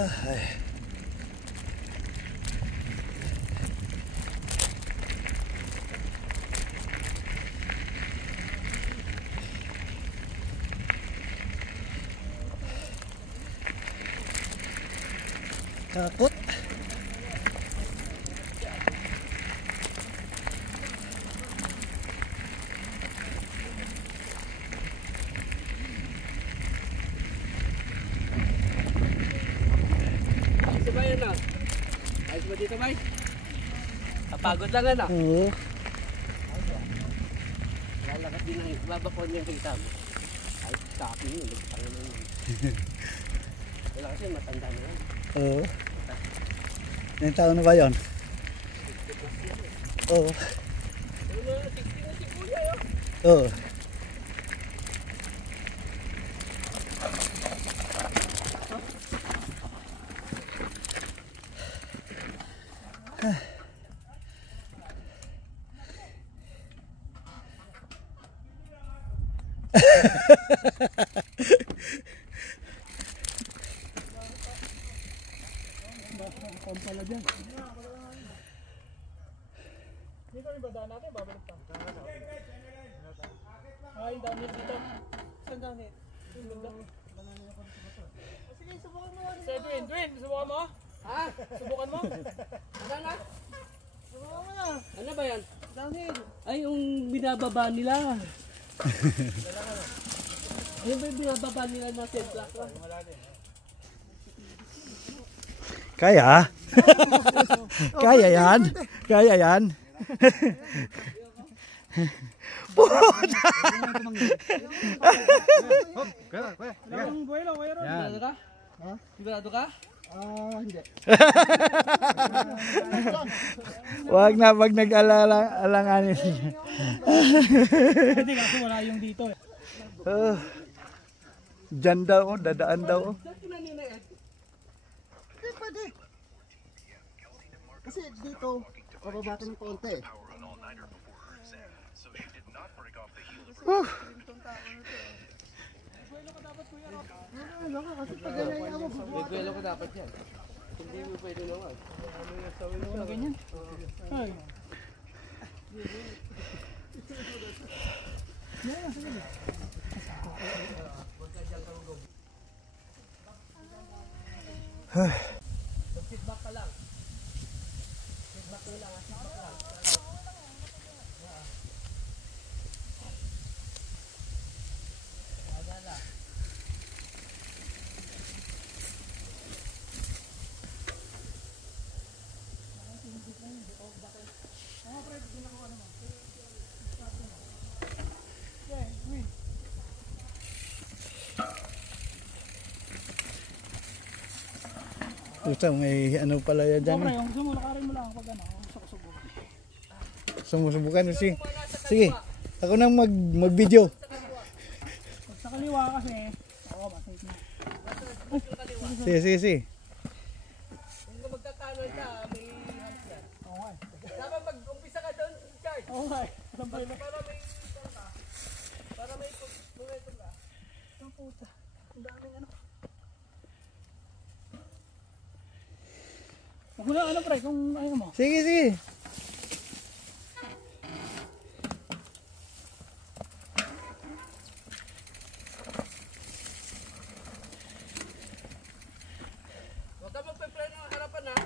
Ay. Takot. Sabay na. Ayos mo dito, Mike? Kapagod lang na. Oo. Lalakas din ang babakon yung kita mo. Ay, kapi yun. Wala kasi matanda na yan. Oo. Ilang taon na ba yun? Oo. Oo. Pala dyan. Dito yung badaan natin, babalik pa. Ay, dami dito. Saan dami? Sige, subukan mo. Dwin, subukan mo? Ha? Subukan mo? Ano na? Subukan mo na. Ano ba yan? Dami. Ay, yung binababa nila. Ayun ba yung binababa nila ng sentla? Kaya? Kaya yan? Kaya yan? Puta! Ang buwelo, kuya Ron. Sigurado ka? Ha? Sigurado ka? Hindi. Wag nag-alanganin. Hindi kasi wala yung dito eh. Diyan daw, dadaan daw. Hindi pwede. Kasi dito, pababa ka ng konti. Kasi pag ganyan mo, Bigwelo ko dapat yan. Hindi mo pwede naman. Wala ganyan. Ay. Feedback ka lang. Feedback ko lang. Feedback lang. Agala. Puta, may ano pala yan dyan. Siyempre, yung gusto mo, lakarin mo lang pag ano, gusto ko subukan. Sumusubukan mo si. Sige, ako nang mag-video. Pag sa kaliwa kasi, ako ba, safe na. Sige. Kung magtatalo ka, may hands yan. Oo nga. Dapat mag-umpisa ka doon, Charles. Oo nga. Alam ba yun? Para may momentum ka. Ang puta. Ang daming ano. Huwag mo na ano pre, kung ano mo. Sige. Huwag ka magpe-preno ang harapan ha.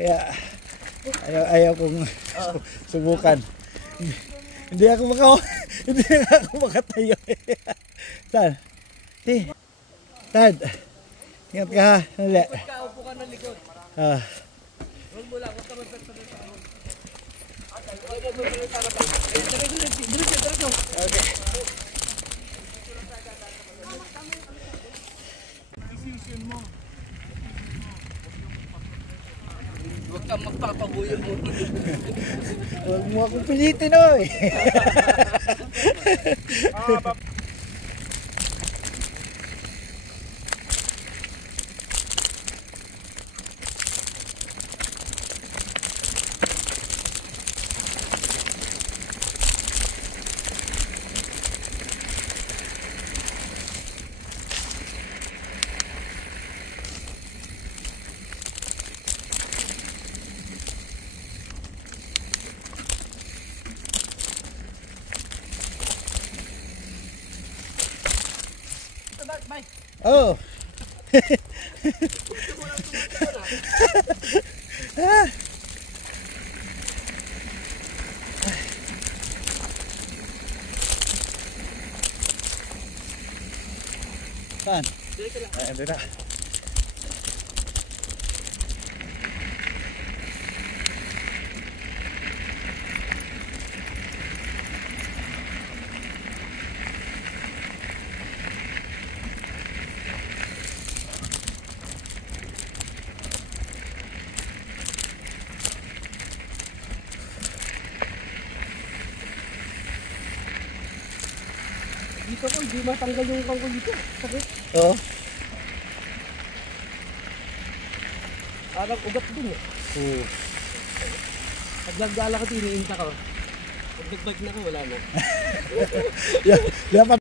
Kaya ayaw kong subukan. Hindi ako makatayo. Tad. Tad. Ingat ka ha. Dali. Kaupo ka ng likod. Huwag mo lang, huwag ka magpe-preno sa ahon. Huwag mo magpe-preno sa harapan. Diretso. Okay. Decision mo. Huwag kang magpapabuyo mo. Huwag mo akong pilitin oy. Oh. Saan? Ay, ando na. Dito ko, hindi matanggal yung kangkong dito. Sakit. Oo. Parang ugat din eh. Oo. Pag nagdala ka, tiniinta ka. Pag nagbike na ka, wala na. Dapat